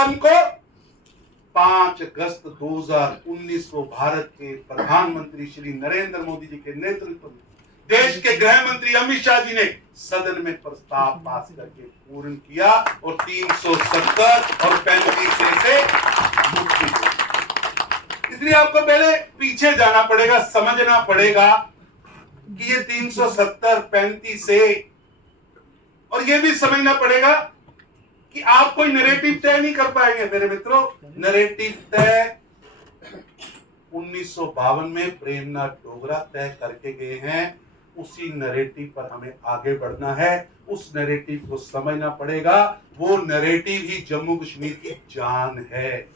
हमको? 5 अगस्त 2019 को भारत के प्रधानमंत्री श्री नरेंद्र मोदी जी के नेतृत्व में देश के गृह मंत्री अमित शाह जी ने सदन में प्रस्ताव पास करके पूर्ण किया और 370 और 35 से मुक्ति दी। इसलिए आपको पहले पीछे जाना पड़ेगा, समझना पड़ेगा कि ये 370, 35 से, और ये भी समझना पड़ेगा कि आप कोई नैरेटिव तय नहीं कर पाएंगे मेरे मित्रों। नैरेटिव तय 1952 में प्रेमनाथ डोगरा तय करके गए हैं। उसी नैरेटिव पर हमें आगे बढ़ना है, उस नैरेटिव को समझना पड़ेगा। वो नैरेटिव ही जम्मू कश्मीर की जान है,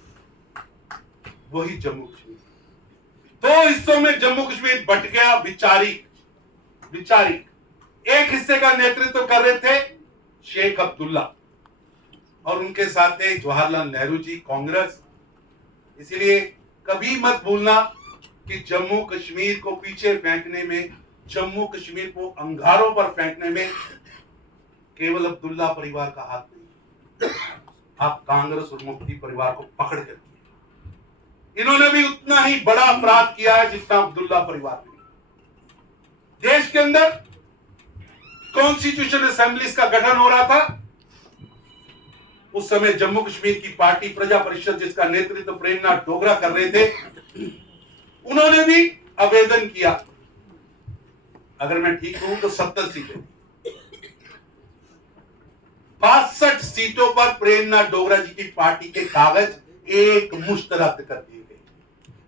वही जम्मू कश्मीर। 2 हिस्सों में जम्मू कश्मीर बट गया। विचारिक एक हिस्से का नेतृत्व कर रहे थे शेख अब्दुल्ला और उनके साथ थे जवाहरलाल नेहरू जी, कांग्रेस। इसलिए कभी मत भूलना कि जम्मू कश्मीर को पीछे फेंकने में, जम्मू कश्मीर को अंगारों पर फेंकने में केवल अब्दुल्ला परिवार का हाथ नहीं। आप कांग्रेस और मुफ्ती परिवार को पकड़ कर, इन्होंने भी उतना ही बड़ा अपराध किया है जितना अब्दुल्ला परिवार ने। देश के अंदर कॉन्स्टिट्यूशन असेंबलीज का गठन हो रहा था। उस समय जम्मू कश्मीर की पार्टी प्रजा परिषद, जिसका नेतृत्व प्रेमनाथ डोगरा कर रहे थे, उन्होंने भी आवेदन किया। अगर मैं ठीक हूं तो 70 सीटें, 62 सीटों पर प्रेमनाथ डोगरा जी की पार्टी के कागज एक मुश्त रद्द कर दिए गए,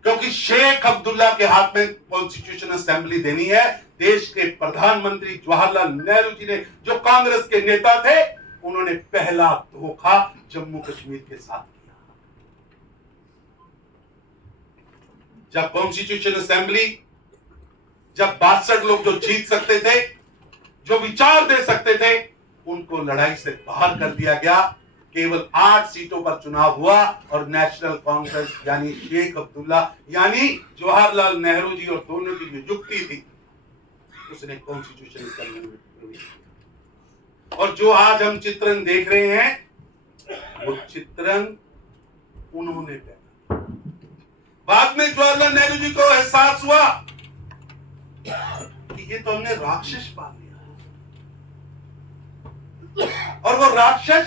क्योंकि शेख अब्दुल्ला के हाथ में कॉन्स्टिट्यूशन असेंबली देनी है। देश के प्रधानमंत्री जवाहरलाल नेहरू जी ने, जो कांग्रेस के नेता थे, उन्होंने पहला धोखा जम्मू कश्मीर के साथ किया। जब कॉन्स्टिट्यूशन असेंबली, जब 62 लोग जो जीत सकते थे, जो विचार दे सकते थे, उनको लड़ाई से बाहर कर दिया गया। केवल 8 सीटों पर चुनाव हुआ और नेशनल कांफ्रेंस यानी शेख अब्दुल्ला यानी जवाहरलाल नेहरू जी और दोनों की जो युक्ति थी, उसने कॉन्स्टिट्यूशन असेंबली में प्रवेश किया। और जो आज हम चित्रण देख रहे हैं, वो चित्रण उन्होंने देखा। बाद में जवाहरलाल नेहरू जी को एहसास हुआ कि ये तो हमने राक्षस पाल लिया, और वो राक्षस,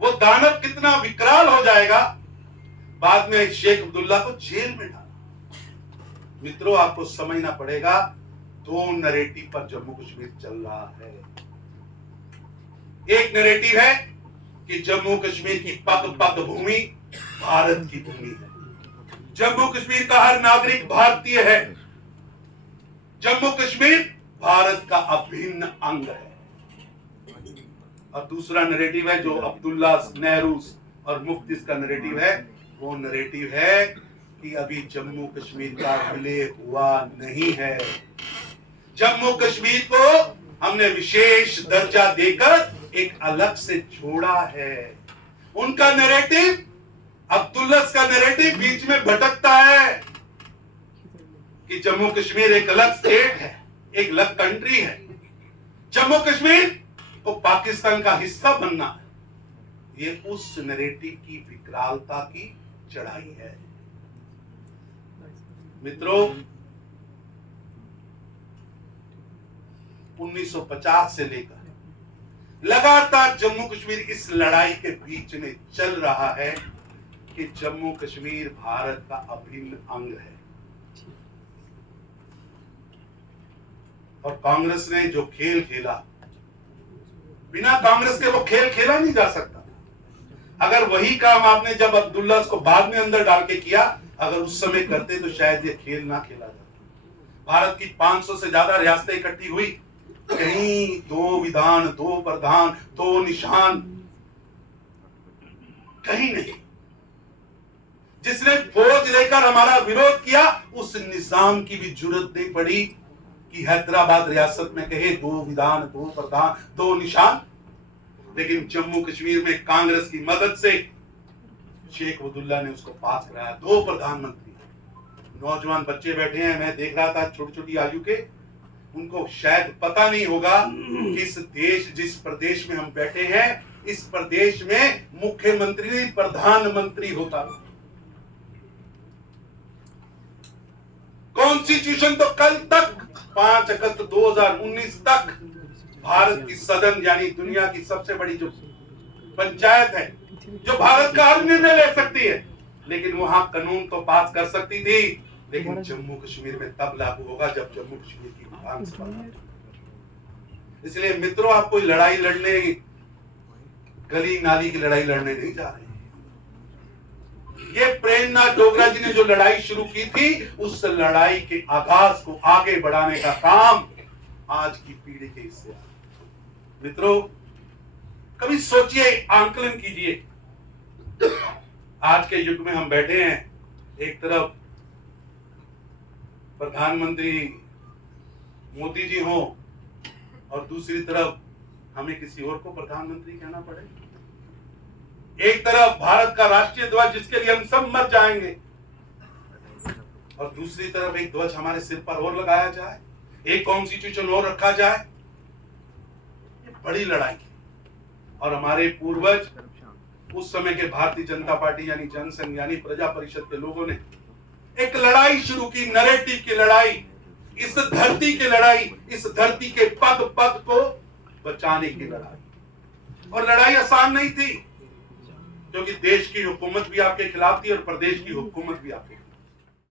वो दानव कितना विकराल हो जाएगा। बाद में शेख अब्दुल्ला को जेल में डाला। मित्रों, आपको समझना पड़ेगा, 2 नैरेटिव पर जम्मू कश्मीर चल रहा है। एक नैरेटिव है कि जम्मू कश्मीर की पग भूमि भारत की भूमि है, जम्मू कश्मीर का हर नागरिक भारतीय है, जम्मू कश्मीर भारत का अभिन्न अंग है। और दूसरा नैरेटिव है जो अब्दुल्ला, नेहरू और मुफ्ती का नैरेटिव है, वो नैरेटिव है कि अभी जम्मू कश्मीर का विलय हुआ नहीं है। जम्मू कश्मीर को हमने विशेष दर्जा देकर एक अलग से छोड़ा है। उनका नैरेटिव, अब्दुल्ला का नैरेटिव बीच में भटकता है कि जम्मू कश्मीर एक अलग स्टेट है, एक अलग कंट्री है। जम्मू कश्मीर को पाकिस्तान का हिस्सा बनना है। ये उस नैरेटिव की विकरालता की चढ़ाई है। मित्रों, 1950 से लेकर लगातार जम्मू कश्मीर इस लड़ाई के बीच में चल रहा है कि जम्मू कश्मीर भारत का अभिन्न अंग है। और कांग्रेस ने जो खेल खेला, बिना कांग्रेस के वो खेल खेला नहीं जा सकता। अगर वही काम आपने जब अब्दुल्ला को बाद में अंदर डाल के किया, अगर उस समय करते तो शायद ये खेल ना खेला जाता। भारत की 500 से ज्यादा रियासतें इकट्ठी हुई, कहीं 2 विधान, 2 प्रधान, 2 निशान, कहीं नहीं। जिसने फौज लेकर हमारा विरोध किया, उस निजाम की भी जरूरत नहीं पड़ी कि हैदराबाद रियासत में कहे 2 विधान, 2 प्रधान, 2 निशान। लेकिन जम्मू कश्मीर में कांग्रेस की मदद से शेख अब्दुल्ला ने उसको पास कराया। 2 प्रधानमंत्री, नौजवान बच्चे बैठे हैं, मैं देख रहा था, छोटी छोटी आयु के। उनको शायद पता नहीं होगा कि इस देश, जिस प्रदेश में हम बैठे हैं, इस प्रदेश में मुख्यमंत्री नहीं प्रधानमंत्री होता। कॉन्स्टिट्यूशन तो कल तक 5 अगस्त 2019 तक भारत की सदन यानी दुनिया की सबसे बड़ी जो पंचायत है, जो भारत का हर निर्णय ले सकती है, लेकिन वहां कानून तो पास कर सकती थी, लेकिन जम्मू कश्मीर में तब लागू होगा जब जम्मू कश्मीर की विधानसभा। इसलिए मित्रों, आप कोई लड़ाई लड़ने, गली नाली की लड़ाई लड़ने नहीं जा रहे। ये प्रेमनाथ डोगरा जी ने जो लड़ाई शुरू की थी, उस लड़ाई के आगाज को आगे बढ़ाने का काम आज की पीढ़ी के हिस्से। मित्रों, कभी सोचिए, आंकलन कीजिए, आज के युग में हम बैठे हैं, एक तरफ प्रधानमंत्री मोदी जी हो और दूसरी तरफ हमें किसी और को प्रधानमंत्री कहना पड़े। एक तरफ भारत का राष्ट्रीय ध्वज जिसके लिए हम सब मर जाएंगे, और दूसरी तरफ एक ध्वज हमारे सिर पर और लगाया जाए, एक कॉन्स्टिट्यूशन और रखा जाए। ये बड़ी लड़ाई है। और हमारे पूर्वज, उस समय के भारतीय जनता पार्टी यानी जनसंघ यानी प्रजा परिषद के लोगों ने एक लड़ाई शुरू की, नैरेटिव की लड़ाई, इस धरती की लड़ाई, इस धरती के पग पग को बचाने की लड़ाई। और लड़ाई आसान नहीं थी, क्योंकि देश की हुकूमत भी आपके खिलाफ थी और प्रदेश की हुकूमत भी आपके खिलाफ।